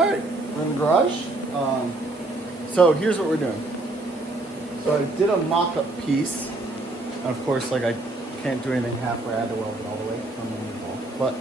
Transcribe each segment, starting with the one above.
Alright, we're in the garage. So here's what we're doing. So I did a mock-up piece. And of course, like I can't do anything halfway. I had to weld it all the way from the wall. But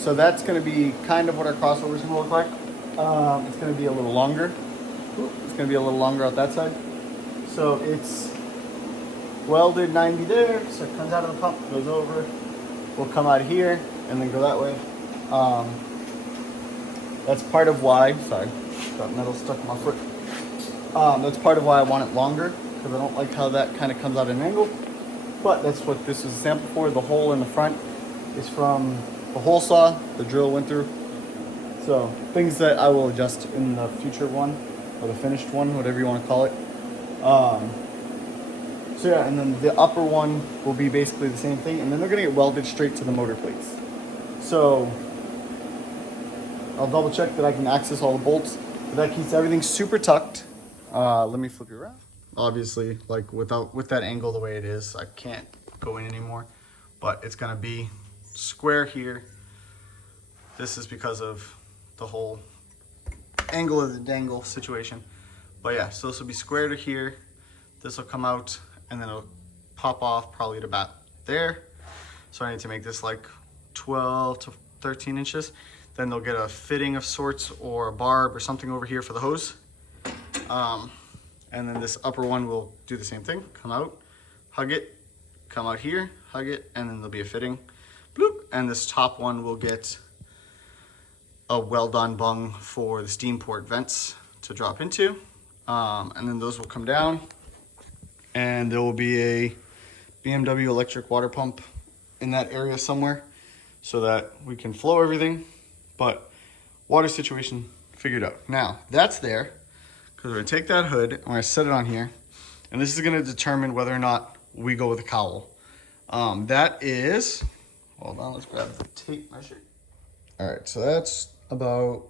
so that's going to be kind of what our crossover is going to look like. It's going to be a little longer. It's going to be a little longer out that side. So it's welded 90 there. So it comes out of the pump, goes over. We'll come out here and then go that way. That's part of why. Sorry, got metal stuck in my foot. That's part of why I want it longer, because I don't like how that kind of comes out at an angle. But that's what this is a sample for. The hole in the front is from the hole saw the drill went through. So things that I will adjust in the future one, or the finished one, whatever you want to call it. So yeah, and then the upper one will be basically the same thing, and then they're gonna get welded straight to the motor plates. So I'll double check that I can access all the bolts, but that keeps everything super tucked. Let me flip you around. Obviously, like with that angle the way it is, I can't go in anymore, but it's gonna be square here. This is because of the whole angle of the dangle situation. But yeah, so this will be square to here. This will come out and then it'll pop off probably to about there. So I need to make this like 12 to 13 inches. Then they'll get a fitting of sorts or a barb or something over here for the hose. And then this upper one will do the same thing. Come out, hug it, come out here, hug it, and then there'll be a fitting. Bloop. And this top one will get a well-done bung for the steam port vents to drop into. And then those will come down. And there will be a BMW electric water pump in that area somewhere so that we can flow everything. But water situation figured out. Now, that's there because we're going to take that hood and we're going to set it on here. And this is going to determine whether or not we go with a cowl. That is, hold on, let's grab the tape measure. All right, so that's about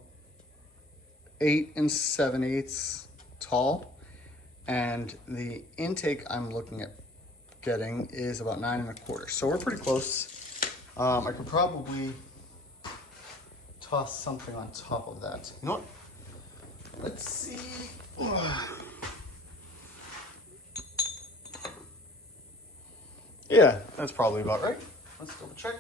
8 7/8 tall. And the intake I'm looking at getting is about 9 1/4. So we're pretty close. I could probably toss something on top of that. You know what? Let's see. Yeah, that's probably about right. Let's double check.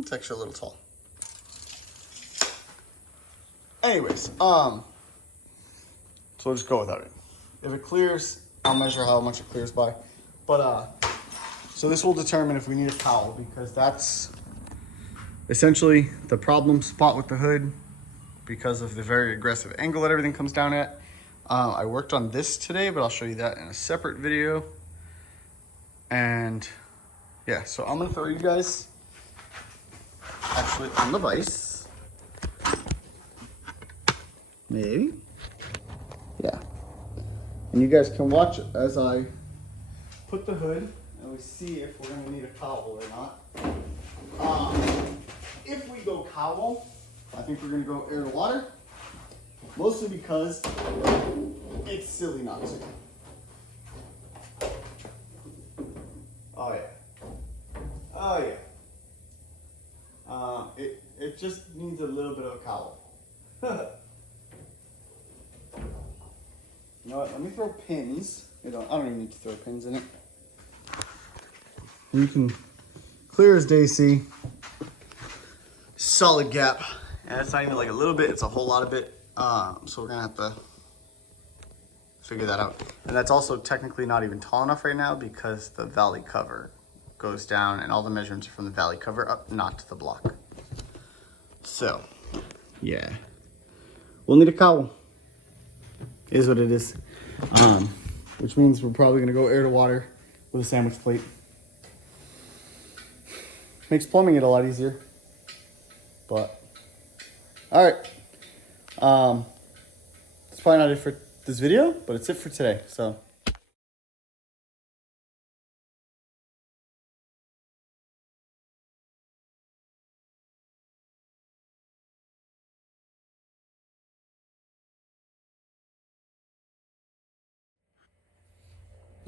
It's actually a little tall. Anyways, so we'll just go without it. If it clears, I'll measure how much it clears by. But so this will determine if we need a cowl, because that's essentially the problem spot with the hood because of the very aggressive angle that everything comes down at. I worked on this today, but I'll show you that in a separate video. And yeah, so I'm gonna throw you guys actually on the vise. Maybe. Yeah. And you guys can watch as I put the hood and we see if we're gonna need a cowl or not. If we go cowl, I think we're gonna go air to water. Mostly because it's silly not to. Oh yeah. Oh yeah. It just needs a little bit of a cowl. You know what? Let me throw pins. I don't even need to throw pins in it. You can clear as day see. Solid gap. And it's not even like a little bit, it's a whole lot of it. So we're gonna have to figure that out. And that's also technically not even tall enough right now because the valley cover goes down and all the measurements are from the valley cover up, not to the block. So, yeah. We'll need a cowl. Is what it is. Which means we're probably gonna go air to water with a sandwich plate. Makes plumbing it a lot easier. But, all right. That's probably not it for this video, but it's it for today. So.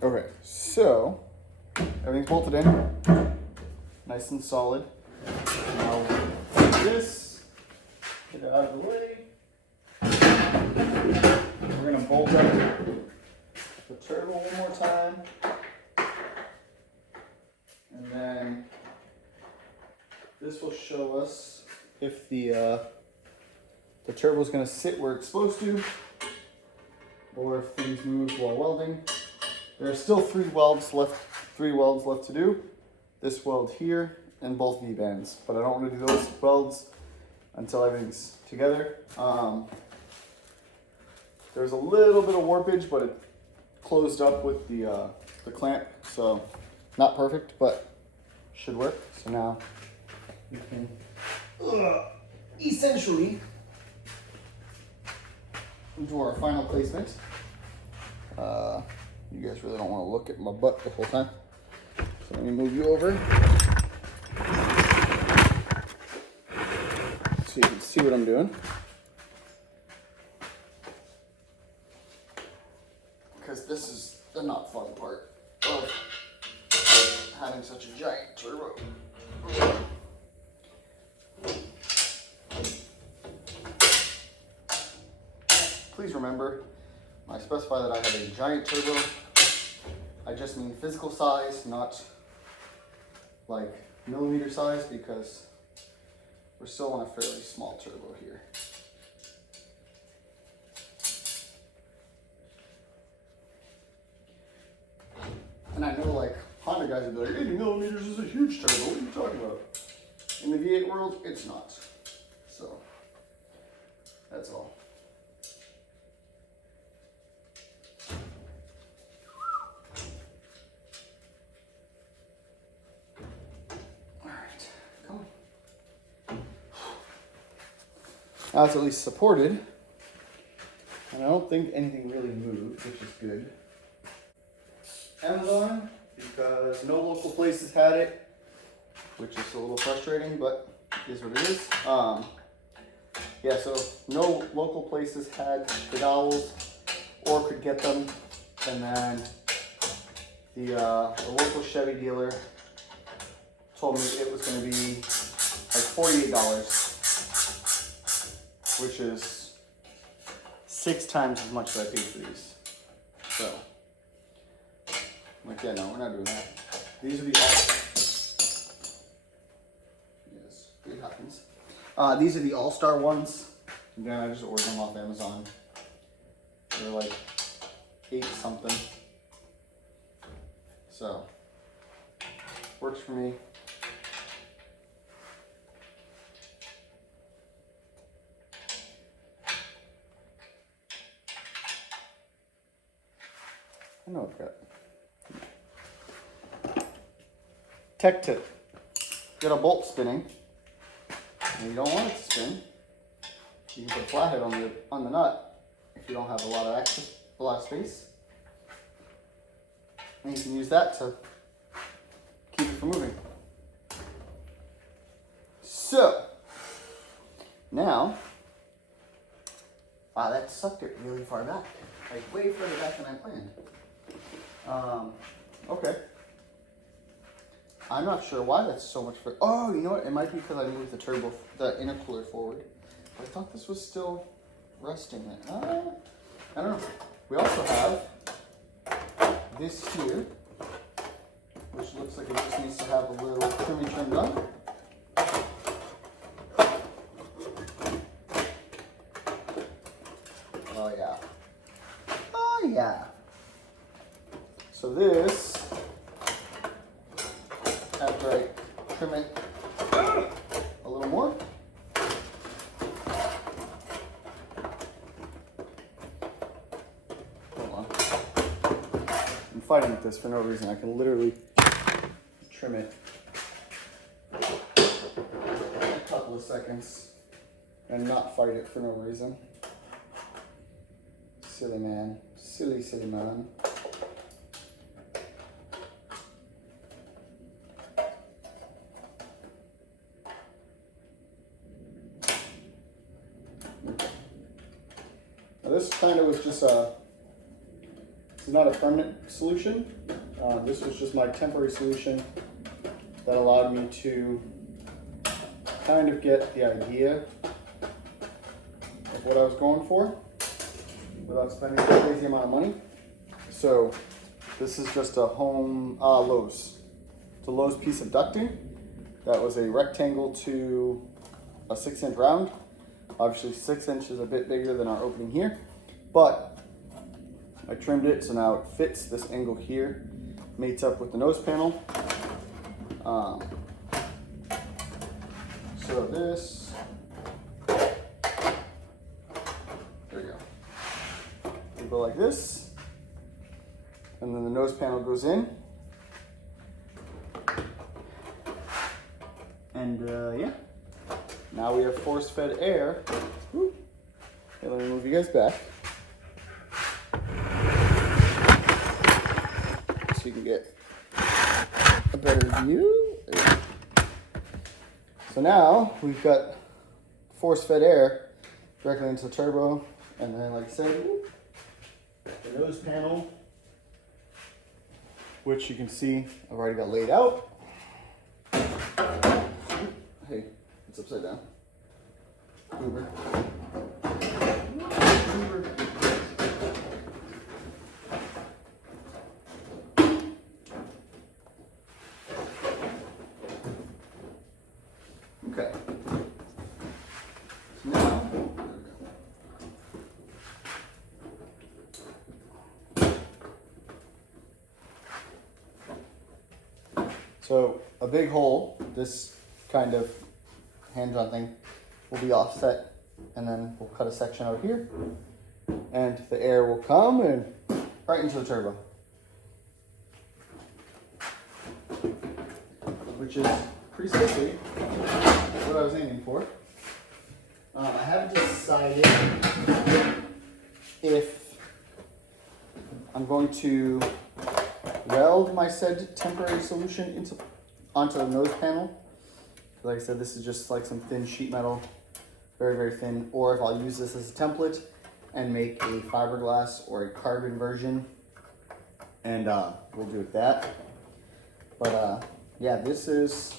Okay, so everything's bolted in, nice and solid. Now this, get it out of the way. We're gonna bolt up the turbo one more time. And then this will show us if the turbo is going to sit where it's supposed to, or if things move while welding. There are still three welds left to do. This weld here and both V-bands, but I don't want to do those welds until everything's together. There's a little bit of warpage, but it closed up with the clamp, so not perfect, but should work. So now we can essentially do our final placement. You guys really don't want to look at my butt the whole time, so let me move you over so you can see what I'm doing. Because this is the not fun part of having such a giant turbo. Please remember, when I specify that I have a giant turbo, I just mean physical size, not like millimeter size, because we're still on a fairly small turbo here. And I know, like, Honda guys would be like, 80 millimeters is a huge turbo, what are you talking about? In the V8 world, it's not. So, that's all. Alright, come on. Now it's at least supported. And I don't think anything really moved, which is good. Amazon, because no local places had it, which is a little frustrating, but it is what it is. Yeah, so no local places had the dowels or could get them, and then the local Chevy dealer told me it was going to be like $48, which is 6 times as much as I paid for these. So. Like, yeah, no, we're not doing that. These are the yes, it happens. These are the All-Star ones. Again, I just ordered them off Amazon. They're like 8 something. So, works for me. I know I've got tech tip. Get a bolt spinning, and you don't want it to spin. You can put a flathead on the nut if you don't have a lot of space, and you can use that to keep it from moving. So now, wow, that sucked it really far back, like way further back than I planned. Okay. I'm not sure why that's so much for. Oh, you know what? It might be because I moved the intercooler forward. But I thought this was still resting it. I don't know. We also have this here, which looks like it just needs to have a little trim done. Oh yeah. Oh yeah. So this, after I trim it a little more, hold on. I'm fighting with this for no reason. I can literally trim it in a couple of seconds and not fight it for no reason. Silly man. Silly, silly man. Now this kind of was just this is not a permanent solution. This was just my temporary solution that allowed me to kind of get the idea of what I was going for without spending a crazy amount of money. So this is just a home Lowe's. It's a Lowe's piece of ducting that was a rectangle to a 6-inch round. Obviously 6 inches is a bit bigger than our opening here, but I trimmed it so now it fits this angle here, mates up with the nose panel. So this, there you go. You go like this, and then the nose panel goes in. And yeah, now we have force-fed air. Woo. Okay, let me move you guys back. So you can get a better view. So now we've got force-fed air directly into the turbo, and then like I said, the nose panel, which you can see I've already got laid out. Hey, it's upside down. Uber. Okay. So now, so a big hole, this kind of hand-drawn thing, will be offset, and then we'll cut a section out here, and the air will come and right into the turbo, which is precisely what I was aiming for. I haven't decided if I'm going to weld my said temporary solution onto the nose panel. Like I said, this is just like some thin sheet metal, very, very thin, or if I'll use this as a template and make a fiberglass or a carbon version, and we'll do that. But yeah, this is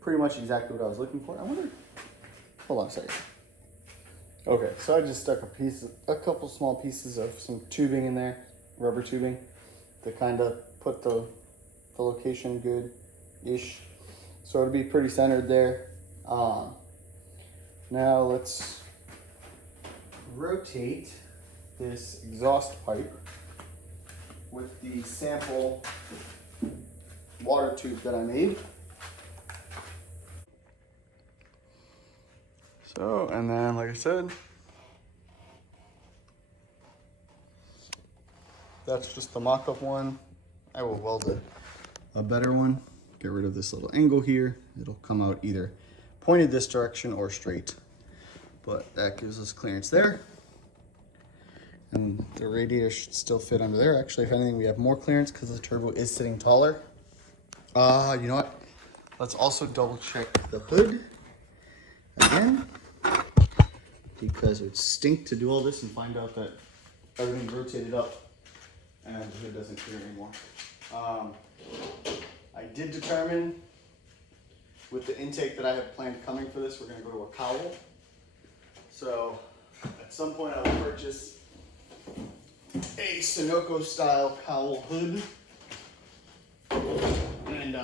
pretty much exactly what I was looking for. I wonder, hold on a second. Okay, so I just stuck a couple small pieces of some tubing in there, rubber tubing, to kind of put the location good-ish. So it'll be pretty centered there. Now let's rotate this exhaust pipe with the sample water tube that I made. So, and then like I said, that's just the mock-up one. I will weld a better one. Get rid of this little angle here. It'll come out either pointed this direction or straight. But that gives us clearance there. And the radiator should still fit under there. Actually, if anything, we have more clearance because the turbo is sitting taller. You know what? Let's also double check the hood again, because it would stink to do all this and find out that everything's rotated up and the hood doesn't clear anymore. I did determine with the intake that I have planned coming for this, we're going to go to a cowl. So at some point I will purchase a Sunoco style cowl hood, and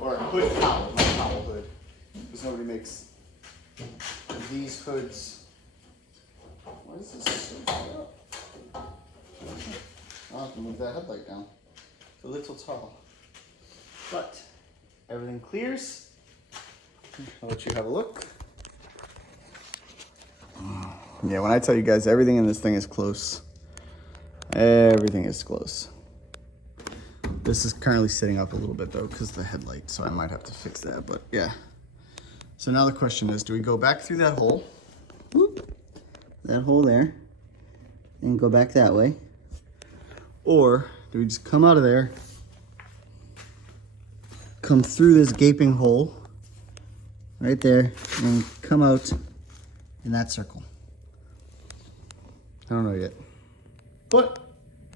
or a hood cowl, not cowl hood, because nobody makes these hoods. Why is this so far up? I'll have to move that headlight down. It's a little tall. But everything clears. I'll let you have a look. Yeah, when I tell you guys everything in this thing is close. Everything is close. This is currently sitting up a little bit though because of the headlight, so I might have to fix that, but yeah. So now the question is, do we go back through that hole? Whoop, that hole there, and go back that way? Or do we just come out of there, come through this gaping hole right there, and come out in that circle? I don't know yet. But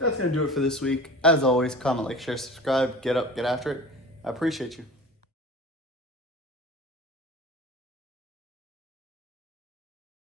That's going to do it for this week. As always, comment, like, share, subscribe, get up, get after it. I appreciate you.